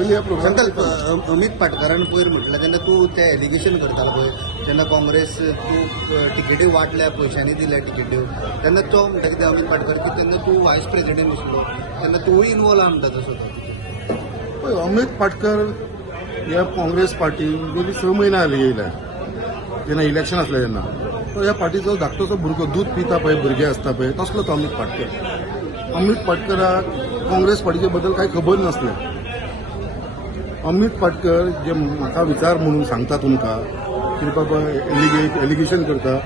पयलीं ह्या प्रोग्राम संकल्प अमित पाटकरान पयर म्हटलं तेन्ना तूं तें एलिगेशन करतालो पळय जेन्ना काँग्रेस तूं तिकेटी वाटल्या पयशांनी दिल्या तिकेट्यो तेन्ना तो म्हणटा कितें अमित पाटकर की तेन्ना तूं वायस प्रेसिडेंट आसलो तेन्ना तूंय इनवॉल्व आहा म्हणटा तसो तो पळय अमित पाटकर ह्या काँग्रेस पार्टीन गेली 6 म्हयने जाली येयल्या जेन्ना इलेक्शन आसलें तेन्ना तो ह्या पार्टीचो धाकटोसो भुरगो दूध पिता पळय भुरगे आसता पळय तसलो तो अमित पाटकर. अमित पाटकराक काँग्रेस पार्टीचे बद्दल कांय खबर नासलें. अमित पाटकर जे म्हाका विचार म्हणून सांगता तुमकां की बाबा एलिगेशन करता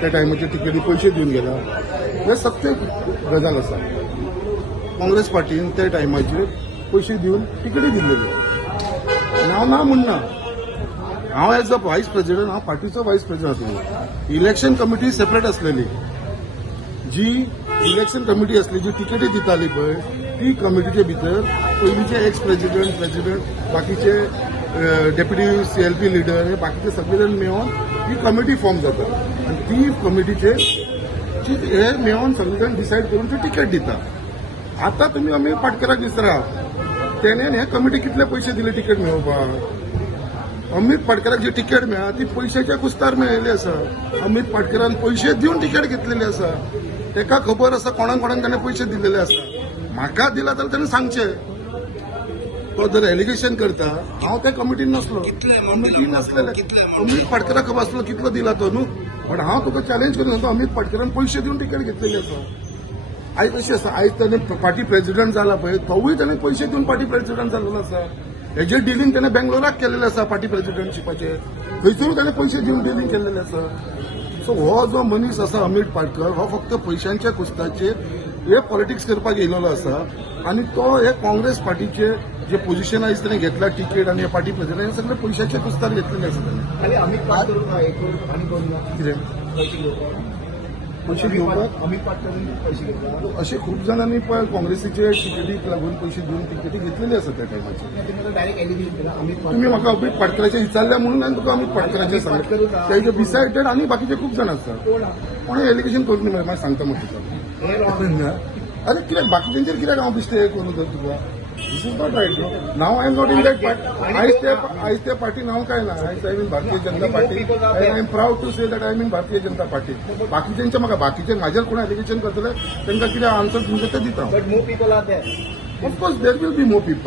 त्या टायमाचेर तिकेटी पयशे दिवन गेला हे सत्य गजाल आसा. काँग्रेस पार्टीन त्या टायमाचेर पयशे दिवन तिकेटी दिल्लेली. हांव ना म्हणना, हांव एज अ व्हायस प्रेसिडेंट हांव पार्टीचो व्हायस प्रेसिडेंट आसलेलो. इलेक्शन कमिटी सेपरेट आसलेली. जी इलेक्शन कमिटी असली जी तिकेटी दिताली पळय ती कमिटीचे भितर पयलींचे एक्स प्रेसिडेंट बाकीचे डेप्युटी CLP लिडर हे बाकीचे सगळे जाण मेळून ही कमिटी फॉर्म जाता आनी ती कमिटीचे हे मेळून सगळे जाण डिसायड करून ती तिकेट दिता. आतां तुमी अमित पाटकराक विचारा तेणेन हे कमिटी कितले पयशे दिले तिकेट मेळोवपाक. अमित पाटकराक जी तिकेट मेळ्ळा ती पयशाच्या कुस्तार मेळिल्ली आसा. अमित पाटकरान पयशे दिवन तिकेट घेतलेली आसा. तेका खबर आसा कोणाक ताणें पयशे दिलेले आसा. म्हाका दिला जाल्यार ताणें सांगचें. तो जर एलिगेशन करता हांव त्या कमिटीन नसलो कमिटीन नसलेले अमित पाटकराक खबर आसलो कितलो दिला तो न्हू. पण हांव तुका चॅलेंज करून सांगता अमित पाटकरान पयशे दिवन तिकेट घेतलेली आसा. आयज कशी आसा आयज ताणें पार्टी प्रेसिडेंट जाला पळय तोवूय ताणें पयशे दिवन पार्टी प्रेसिडेंट जाल्लो आसा. हेजे डिलींग ताणें बेंगलोराक केलेलें आसा पार्टी प्रेसिडेंटशिपाचेर थंयसरूय ताणें पयशे दिवन डिलींग केलेलें आसा. सो हो जो मनीस आसा अमित पाटकर हो फक्त पयशांच्या कुस्ताचेर हे पॉलिटिक्स करपाक येयलेलो आसा आनी तो हे काँग्रेस पार्टीचे जे पोझिशन आयज ताणें घेतला टिकेट आनी हे पार्टी प्रेसिडेंट हे सगळे पयशांच्या कुस्तार घेतलेले आसा ताणें. कितें पयशे घेवपाक अमित पाटकर अशे खूब जाणांनी पळय काँग्रेसीचे टिकेटीक लागून पयशे दिवन टिकेटी घेतलेली आसा त्या टायमाचेर. डायरेक्ट एलिगेशन केला अमित तुम्ही म्हाका अमित पाटकराचे विचारल्या म्हणून हांवें तुका अमित पाटकराचे सांगलें. तेजे बिसायडेड आनी बाकीचे खूब जाण आसतात कोणें एलिगेशन करून न्ही म्हाका सांगता म्हण तुका. अरे कित्याक बाकीच्यांचेर कित्याक हांव बिश्टे करूं तर तुका. This is not right. Now I am not in that party. आयज त्या पार्टीन हांव काय ना. आयज I am in Bharatiya Janata Party. I am proud to say that I am in Bharatiya Janata party. बाकीच्यांचे म्हाका बाकीचे म्हाजेर कोण एलिगेशन करतले तांकां कितें आन्सर दिवंक ते दिता. But more people are there. Of course there will be more people.